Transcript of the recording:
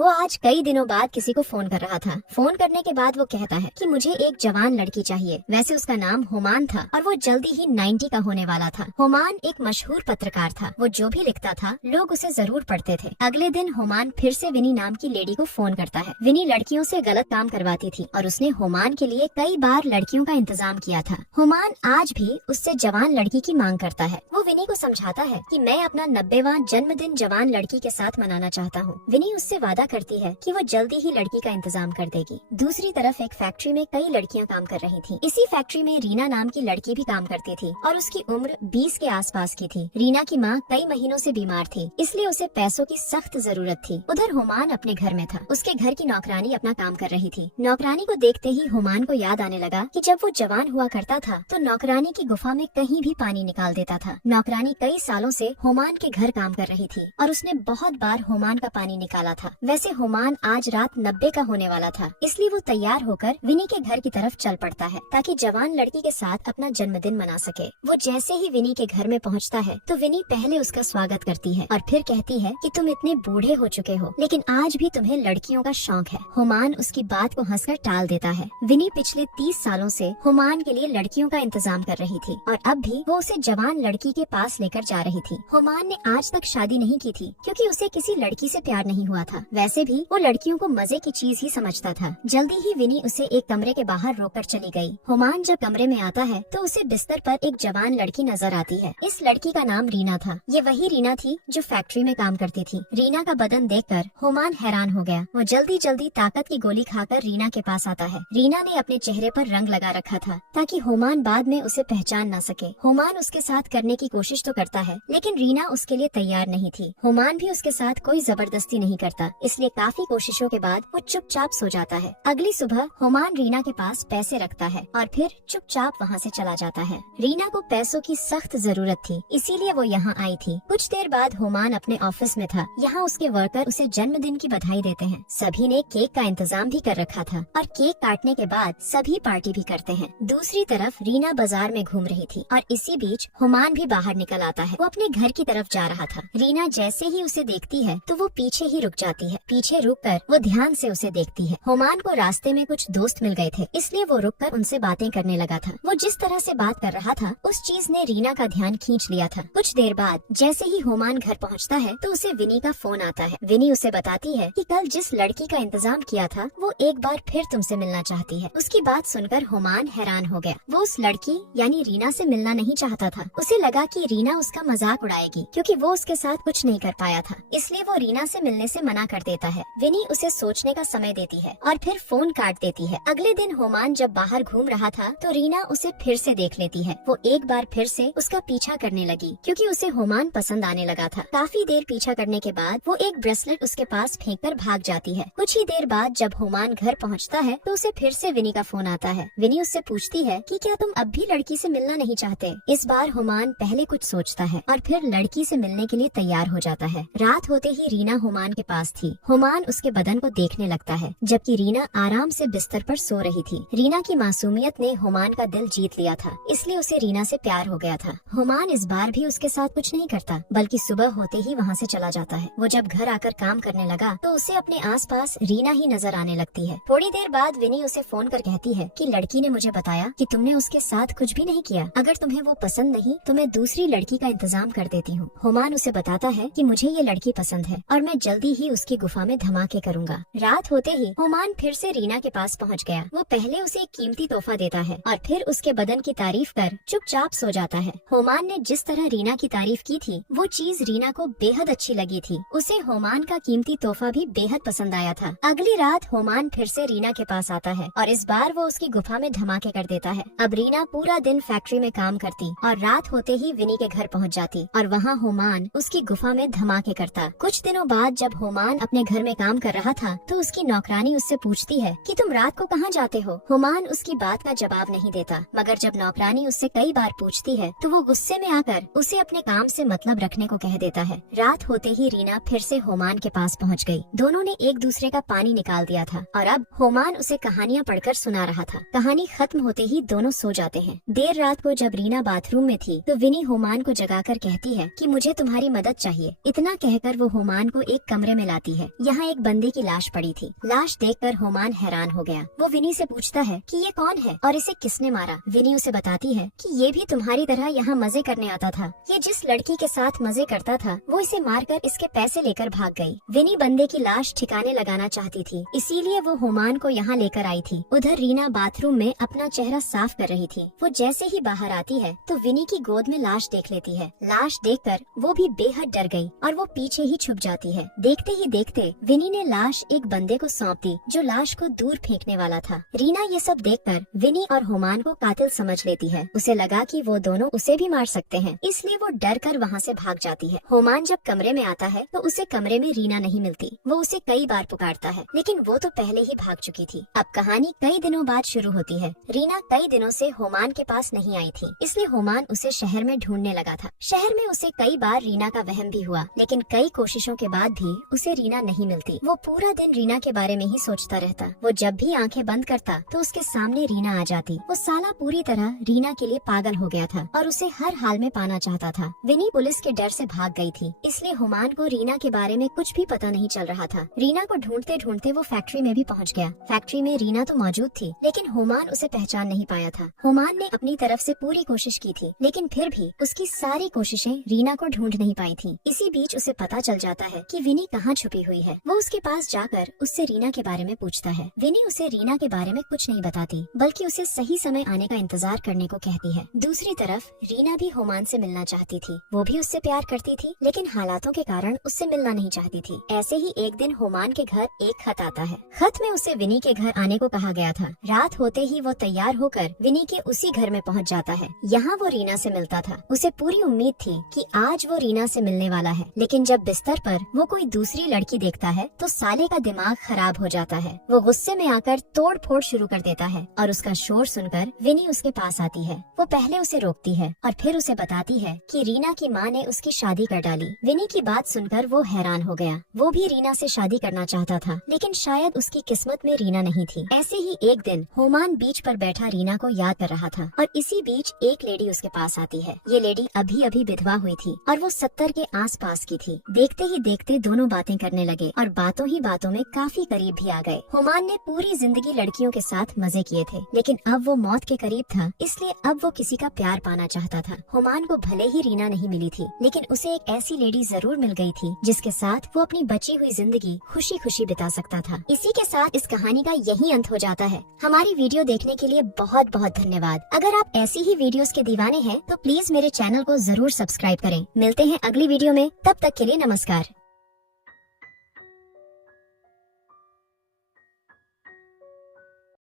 वो आज कई दिनों बाद किसी को फोन कर रहा था। फोन करने के बाद वो कहता है कि मुझे एक जवान लड़की चाहिए। वैसे उसका नाम हुमान था और वो जल्दी ही 90 का होने वाला था। हुमान एक मशहूर पत्रकार था। वो जो भी लिखता था लोग उसे जरूर पढ़ते थे। अगले दिन हुमान फिर से विनी नाम की लेडी को फोन करता है। विनी लड़कियों से गलत काम करवाती थी और उसने हुमान के लिए कई बार लड़कियों का इंतजाम किया था। हुमान आज भी उससे जवान लड़की की मांग करता है। वो विनी को समझाता है कि मैं अपना 90वां जन्मदिन जवान लड़की के साथ मनाना चाहता हूँ। विनी उससे वादा करती है कि वो जल्दी ही लड़की का इंतजाम कर देगी। दूसरी तरफ एक फैक्ट्री में कई लड़कियां काम कर रही थीं। इसी फैक्ट्री में रीना नाम की लड़की भी काम करती थी और उसकी उम्र 20 के आसपास की थी। रीना की माँ कई महीनों से बीमार थी, इसलिए उसे पैसों की सख्त जरूरत थी। उधर हुमान अपने घर में था। उसके घर की नौकरानी अपना काम कर रही थी। नौकरानी को देखते ही हुमान को याद आने लगा कि जब वो जवान हुआ करता था तो नौकरानी की गुफा में कहीं भी पानी निकाल देता था। नौकरानी कई सालों से हुमान के घर काम कर रही थी और उसने बहुत बार हुमान का पानी निकाला था। वैसे हुमान आज रात 90 का होने वाला था, इसलिए वो तैयार होकर विनी के घर की तरफ चल पड़ता है ताकि जवान लड़की के साथ अपना जन्मदिन मना सके। वो जैसे ही विनी के घर में पहुंचता है तो विनी पहले उसका स्वागत करती है और फिर कहती है कि तुम इतने बूढ़े हो चुके हो लेकिन आज भी तुम्हें लड़कियों का शौक है। हुमान उसकी बात को हंसकर टाल देता है। विनी पिछले 30 सालों से हुमान के लिए लड़कियों का इंतजाम कर रही थी और अब भी वो उसे जवान लड़की के पास लेकर जा रही थी। हुमान ने आज तक शादी नहीं की थी क्योंकि उसे किसी लड़की से प्यार नहीं हुआ था। वैसे भी वो लड़कियों को मजे की चीज ही समझता था। जल्दी ही विनी उसे एक कमरे के बाहर रोककर चली गई। हुमान जब कमरे में आता है तो उसे बिस्तर पर एक जवान लड़की नजर आती है। इस लड़की का नाम रीना था। ये वही रीना थी जो फैक्ट्री में काम करती थी। रीना का बदन देखकर हुमान हैरान हो गया। वो जल्दी जल्दी ताकत की गोली खाकर रीना के पास आता है। रीना ने अपने चेहरे पर रंग लगा रखा था ताकि हुमान बाद में उसे पहचान न सके। हुमान उसके साथ करने की कोशिश तो करता है लेकिन रीना उसके लिए तैयार नहीं थी। हुमान भी उसके साथ कोई जबरदस्ती नहीं करता, इसलिए काफी कोशिशों के बाद वो चुपचाप सो जाता है। अगली सुबह हुमान रीना के पास पैसे रखता है और फिर चुपचाप वहाँ से चला जाता है। रीना को पैसों की सख्त जरूरत थी, इसीलिए वो यहाँ आई थी। कुछ देर बाद हुमान अपने ऑफिस में था। यहाँ उसके वर्कर उसे जन्मदिन की बधाई देते हैं। सभी ने केक का इंतजाम भी कर रखा था और केक काटने के बाद सभी पार्टी भी करते हैं। दूसरी तरफ रीना बाजार में घूम रही थी और इसी बीच हुमान भी बाहर निकल आता है। वो अपने घर की तरफ जा रहा था। रीना जैसे ही उसे देखती है तो वो पीछे ही रुक जाती है। पीछे रुककर वो ध्यान से उसे देखती है। हुमान को रास्ते में कुछ दोस्त मिल गए थे, इसलिए वो रुककर उनसे बातें करने लगा था। वो जिस तरह से बात कर रहा था उस चीज ने रीना का ध्यान खींच लिया था। कुछ देर बाद जैसे ही हुमान घर पहुंचता है तो उसे विनी का फोन आता है। विनी उसे बताती है कि कल जिस लड़की का इंतजाम किया था वो एक बार फिर तुमसे मिलना चाहती है। उसकी बात सुनकर हुमान हैरान हो गया। वो उस लड़की यानी रीना से मिलना नहीं चाहता था। उसे लगा कि रीना उसका मजाक उड़ाएगी क्योंकि वो उसके साथ कुछ नहीं कर पाया था, इसलिए वो रीना से मिलने से मना कर देता है। विनी उसे सोचने का समय देती है और फिर फोन काट देती है। अगले दिन हुमान जब बाहर घूम रहा था तो रीना उसे फिर से देख लेती है। वो एक बार फिर से उसका पीछा करने लगी क्योंकि उसे हुमान पसंद आने लगा था। काफी देर पीछा करने के बाद वो एक ब्रेसलेट उसके पास फेंककर भाग जाती है। कुछ ही देर बाद जब हुमान घर पहुंचता है तो उसे फिर से विनी का फोन आता है। विनी उससे पूछती है कि क्या तुम अब भी लड़की से मिलना नहीं चाहते। इस बार हुमान पहले कुछ सोचता है और फिर लड़की से मिलने के लिए तैयार हो जाता है। रात होते ही रीना हुमान के पास थी। हुमान उसके बदन को देखने लगता है जबकि रीना आराम से बिस्तर पर सो रही थी। रीना की मासूमियत ने हुमान का दिल जीत लिया था, इसलिए उसे रीना से प्यार हो गया था। हुमान इस बार भी उसके साथ कुछ नहीं करता बल्कि सुबह होते ही वहाँ से चला जाता है। वो जब घर आकर काम करने लगा तो उसे अपने आसपास रीना ही नजर आने लगती है। थोड़ी देर बाद विनी उसे फोन कर कहती है कि लड़की ने मुझे बताया कि तुमने उसके साथ कुछ भी नहीं किया। अगर तुम्हें वो पसंद नहीं तो मैं दूसरी लड़की का इंतजाम कर देती हूँ। हुमान उसे बताता है कि मुझे ये लड़की पसंद है और मैं जल्दी ही उसकी गुफा में धमाके करूंगा। रात होते ही हुमान फिर से रीना के पास पहुँच गया। वो पहले उसे एक कीमती तोहफा देता है और फिर उसके बदन की तारीफ कर चुपचाप सो जाता है। हुमान ने जिस तरह रीना की तारीफ की थी वो चीज रीना को बेहद अच्छी लगी थी। उसे हुमान का कीमती तोहफा भी बेहद पसंद आया था। अगली रात हुमान फिर से रीना के पास आता है और इस बार वो उसकी गुफा में धमाके कर देता है। अब रीना पूरा दिन फैक्ट्री में काम करती और रात होते ही विनी के घर पहुंच जाती और वहाँ हुमान उसकी गुफा में धमाके करता। कुछ दिनों बाद जब हुमान अपने घर में काम कर रहा था तो उसकी नौकरानी उससे पूछती है कि तुम रात को कहाँ जाते हो। हुमान उसकी बात का जवाब नहीं देता, मगर जब नौकरानी उससे कई बार पूछती है तो वो गुस्से में आकर उसे अपने काम से मतलब रखने को कह देता है। रात होते ही रीना फिर से हुमान के पास पहुंच गई। दोनों ने एक दूसरे का पानी निकाल दिया था और अब हुमान उसे कहानियाँ पढ़कर सुना रहा था। कहानी खत्म होते ही दोनों सो जाते हैं। देर रात को जब रीना बाथरूम में थी तो विनी हुमान को जगाकर कहती है कि मुझे तुम्हारी मदद चाहिए। इतना कहकर वो हुमान को एक कमरे में लाती है यहाँ एक बंदे की लाश पड़ी थी। लाश देखकर होमान हैरान हो गया। वो विनी से पूछता है कि ये कौन है और इसे किसने मारा। विनी उसे बताती है कि ये भी तुम्हारी तरह यहाँ मजे करने आता था। ये जिस लड़की के साथ मजे करता था वो इसे मारकर इसके पैसे लेकर भाग गई। विनी बंदे की लाश ठिकाने लगाना चाहती थी, इसीलिए वो होमान को यहाँ लेकर आई थी। उधर रीना बाथरूम में अपना चेहरा साफ कर रही थी। वो जैसे ही बाहर आती है तो विनी की गोद में लाश देख लेती है। लाश देखकर वो भी बेहद डर गई और वो पीछे ही छुप जाती है। देखते ही देखते विनी ने लाश एक बंदे को सौंप दी जो लाश को दूर फेंकने वाला था। रीना ये सब देखकर विनी और होमान को कातिल समझ लेती है। उसे लगा कि वो दोनों उसे भी मार सकते हैं, इसलिए वो डर कर वहाँ से भाग जाती है। होमान जब कमरे में आता है तो उसे कमरे में रीना नहीं मिलती। वो उसे कई बार पुकारता है लेकिन वो तो पहले ही भाग चुकी थी। अब कहानी कई दिनों बाद शुरू होती है। रीना कई दिनों से होमान के पास नहीं आई थी, इसलिए होमान उसे शहर में ढूंढने लगा था। शहर में उसे कई बार रीना का वहम भी हुआ, लेकिन कई कोशिशों के बाद भी उसे रीना नहीं मिलती। वो पूरा दिन रीना के बारे में ही सोचता रहता। वो जब भी आंखें बंद करता तो उसके सामने रीना आ जाती। वो साला पूरी तरह रीना के लिए पागल हो गया था और उसे हर हाल में पाना चाहता था। विनी पुलिस के डर से भाग गई थी, इसलिए होमान को रीना के बारे में कुछ भी पता नहीं चल रहा था। रीना को ढूंढते ढूंढते वो फैक्ट्री में भी पहुंच गया। फैक्ट्री में रीना तो मौजूद थी, लेकिन होमान उसे पहचान नहीं पाया था। होमान ने अपनी तरफ से पूरी कोशिश की थी, लेकिन फिर भी उसकी सारी कोशिशें रीना को ढूंढ नहीं पाई थी। इसी बीच उसे पता चल जाता है कि विनी कहाँ छुपी हुई है। वो उसके पास जाकर उससे रीना के बारे में पूछता है। विनी उसे रीना के बारे में कुछ नहीं बताती, बल्कि उसे सही समय आने का इंतजार करने को कहती है। दूसरी तरफ रीना भी होमान से मिलना चाहती थी। वो भी उससे प्यार करती थी, लेकिन हालातों के कारण उससे मिलना नहीं चाहती थी। ऐसे ही एक दिन होमान के घर एक खत आता है। खत में उसे विनी के घर आने को कहा गया था। रात होते ही वो तैयार होकर विनी के उसी घर में पहुंच जाता है। यहाँ वो रीना से मिलता था। उसे पूरी उम्मीद थी कि आज वो रीना से मिलने वाला है, लेकिन जब बिस्तर पर वो कोई दूसरी लड़की देखता है तो साले का दिमाग खराब हो जाता है। वो गुस्से में आकर तोड़ फोड़ शुरू कर देता है और उसका शोर सुनकर विनी उसके पास आती है। वो पहले उसे रोकती है और फिर उसे बताती है कि रीना की माँ ने उसकी शादी कर डाली। विनी की बात सुनकर वो हैरान हो गया। वो भी रीना से शादी करना चाहता था, लेकिन शायद उसकी किस्मत में रीना नहीं थी। ऐसे ही एक दिन होमान बीच पर बैठा रीना को याद कर रहा था और इसी बीच एक लेडी उसके पास आती है। ये लेडी अभी अभी विधवा हुई थी और वो 70 के आसपास की थी। देखते ही देखते दोनों बातें करने लगे और बातों ही बातों में काफी करीब भी आ गए। होमान ने पूरी जिंदगी लड़कियों के साथ मजे किए थे, लेकिन अब वो मौत के करीब था, इसलिए अब वो किसी का प्यार पाना चाहता था। होमान को भले ही रीना नहीं मिली थी, लेकिन उसे एक ऐसी लेडी जरूर मिल गई थी जिसके साथ वो अपनी बची हुई जिंदगी खुशी खुशी बिता सकता था। इसी के साथ इस कहानी का यही अंत हो जाता है। हमारी वीडियो देखने के लिए बहुत बहुत धन्यवाद। अगर आप ऐसी ही वीडियोस के दीवाने हैं तो प्लीज मेरे चैनल को जरूर सब्सक्राइब करें। मिलते हैं अगली वीडियो में, तब तक के लिए नमस्कार।